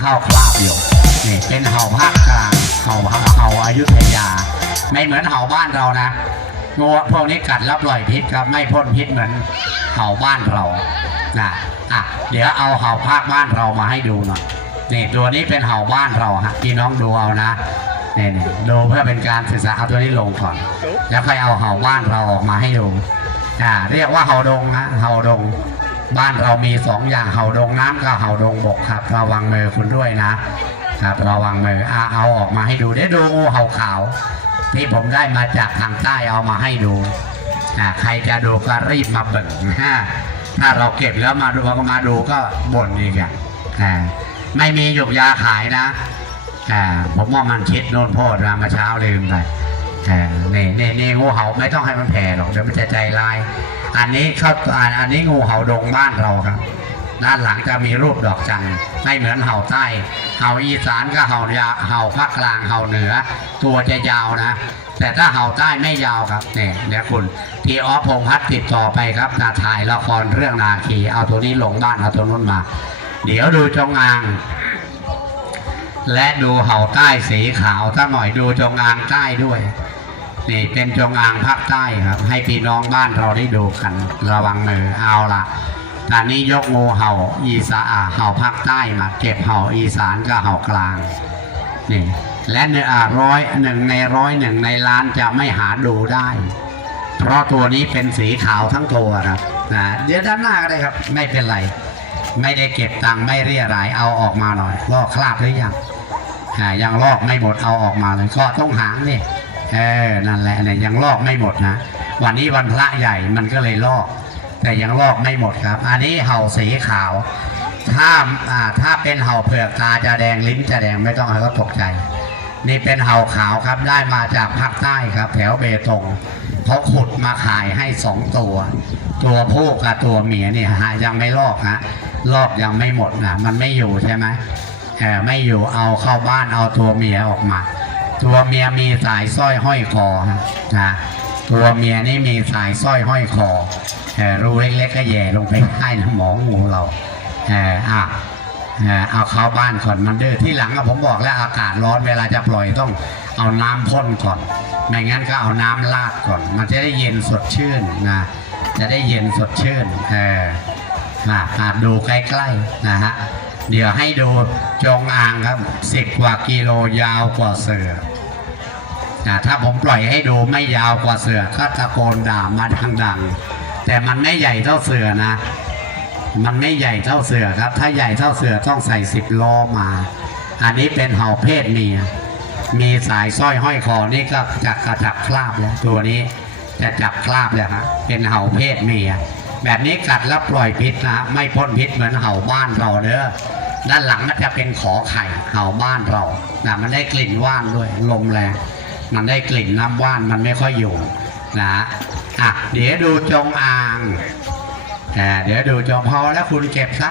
เข้าคราบอยู่นี่เป็นเห่าภาคกลางเห่าเห่าอายุทยา ไม่เหมือนเห่าบ้านเรานะงูพวกนี้กัดแล้วปล่อยพิษครับไม่พ่นพิษเหมือนเห่าบ้านเรานะอะเดี๋ยวเอาเห่าภาคบ้านเรามาให้ดูหน่อยนี่ตัวนี้เป็นเห่าบ้านเราฮะพี่น้องดูเอานะนี่นี่ดูเพื่อเป็นการศึกษาเอาตัวนี้ลงก่อน แล้วค่อยเอาเห่าบ้านเราออกมาให้ดูอ่าเรียกว่าเห่าดงนะเห่าดง บ้านเรามีสองอย่างเห่าดงน้ำกับเห่าดงบกครับ ระวังมือคุณด้วยนะครับระวังมืออาเอาออกมาให้ดูเดี๋ยวดูงูเห่าขาวที่ผมได้มาจากทางใต้เอามาให้ดูใครจะดูก็รีบมาเบิ่งนะถ้าเราเก็บแล้วมาดูก็มาดูก็บ่นอีกอะอ่าไม่มีหยกยาขายนะอ่าผมว่ามันคิดโน่นโพดนะมาเช้าลืมไป อ่านี่นี่นี่งูเห่าไม่ต้องให้มันแผ่หรอกเดี๋ยวมันจะใจลาย อันนี้เขาอันอันนี้งูเห่าดงบ้านเราครับ ด้านหลังจะมีรูปดอกจันทร์ไม่เหมือนเห่าใต้เห่าอีสานก็เห่ายาเห่าภาคกลางเห่าเหนือ ตัวจะยาวนะ แต่ถ้าเห่าใต้ไม่ยาวครับเนี่ยเดี๋ยวคุณทีออฟพงพัฒน์ติดต่อไปครับนาถ่ายละครเรื่องนาคีเอาตัวนี้ลงบ้านเอาตัวนู้นมา เดี๋ยวดูจงอางและดูเห่าใต้สีขาวถ้าหน่อยดูจงอางใต้ด้วย นี่เป็นจงอางภาคใต้ครับ ให้พี่น้องบ้านเราได้ดูกัน ระวังมือเอาล่ะตอนนี้ยกงูเห่า อีสานอ่าเห่าภาคใต้มาเก็บเห่าอีสานกับเห่ากลางนี่และในอ่าร้อยหนึ่งในร้อยหนึ่งในล้านจะไม่หาดูได้ เพราะตัวนี้เป็นสีขาวทั้งตัวครับนะเดี๋ยวด้านหน้าก็ได้ครับ ไม่เป็นไร ไม่ได้เก็บตังค์ไม่เรียรายเอาออกมาหน่อยลอกคราบหรือยังยังลอกไม่หมดเอาออกมาเลยก็ต้องหางนี่ เออนั่นแหละเนี่ยยังลอกไม่หมดนะ วันนี้วันพระใหญ่มันก็เลยลอก แต่ยังลอกไม่หมดครับ อันนี้เห่าสีขาว ถ้าอ่าถ้าเป็นเห่าเผือกตาจะแดงลิ้นจะแดงไม่ต้องให้เขาตกใจ นี่เป็นเห่าขาวครับได้มาจากภาคใต้ครับ แถวเบตงเขาขุดมาขายให้สองตัว ตัวผู้กับตัวเมียเนี่ยฮะยังไม่ลอกนะลอกยังไม่หมดนะมันไม่อยู่ใช่ไหมเออไม่อยู่เอาเข้าบ้านเอาตัวเมียออกมา ตัวเมียมีสายสร้อยห้อยคอฮะนะตัวเมียนี่มีสายสร้อยห้อยคออรูเล็กๆก็แย่ลงไปใต้น้ำหมองงูเราเอออะเออเอาเข้าบ้านก่อนมันเด้อที่หลังอะผมบอกแล้วอากาศร้อนเวลาจะปล่อยต้องเอาน้ำพ่นก่อนไม่งั้นก็เอาน้ำลาดก่อน มันจะได้เย็นสดชื่นนะจะได้เย็นสดชื่นเออมาาดูใกล้ๆนะฮะเดี๋ยวให้ดูจงอางครับสิบกว่ากิโลยาวกว่าเสือ นะถ้าผมปล่อยให้ดูไม่ยาวกว่าเสือก็ตะโกนด่ามาดังๆ แต่มันไม่ใหญ่เท่าเสือนะ มันไม่ใหญ่เท่าเสือครับ ถ้าใหญ่เท่าเสือต้องใส่สิบล้อมา อันนี้เป็นเห่าเพศเมีย มีสายสร้อยห้อยคอนี่ก็จะกระจับคราบแล้วตัวนี้จะจับคราบแล้วฮะเป็นเห่าเพศเมีย แบบนี้กัดแล้วปล่อยพิษนะไม่พ่นพิษเหมือนเห่าบ้านเราเด้อด้านหลังมันจะเป็นขอไข่เห่าบ้านเรานะมันได้กลิ่นว่านด้วยลมแรง มันได้กลิ่นน้ำว่านมันไม่ค่อยอยู่นะอะเดี๋ยวดูจงอางแต่เดี๋ยวดูจงพอแล้วคุณเก็บซะ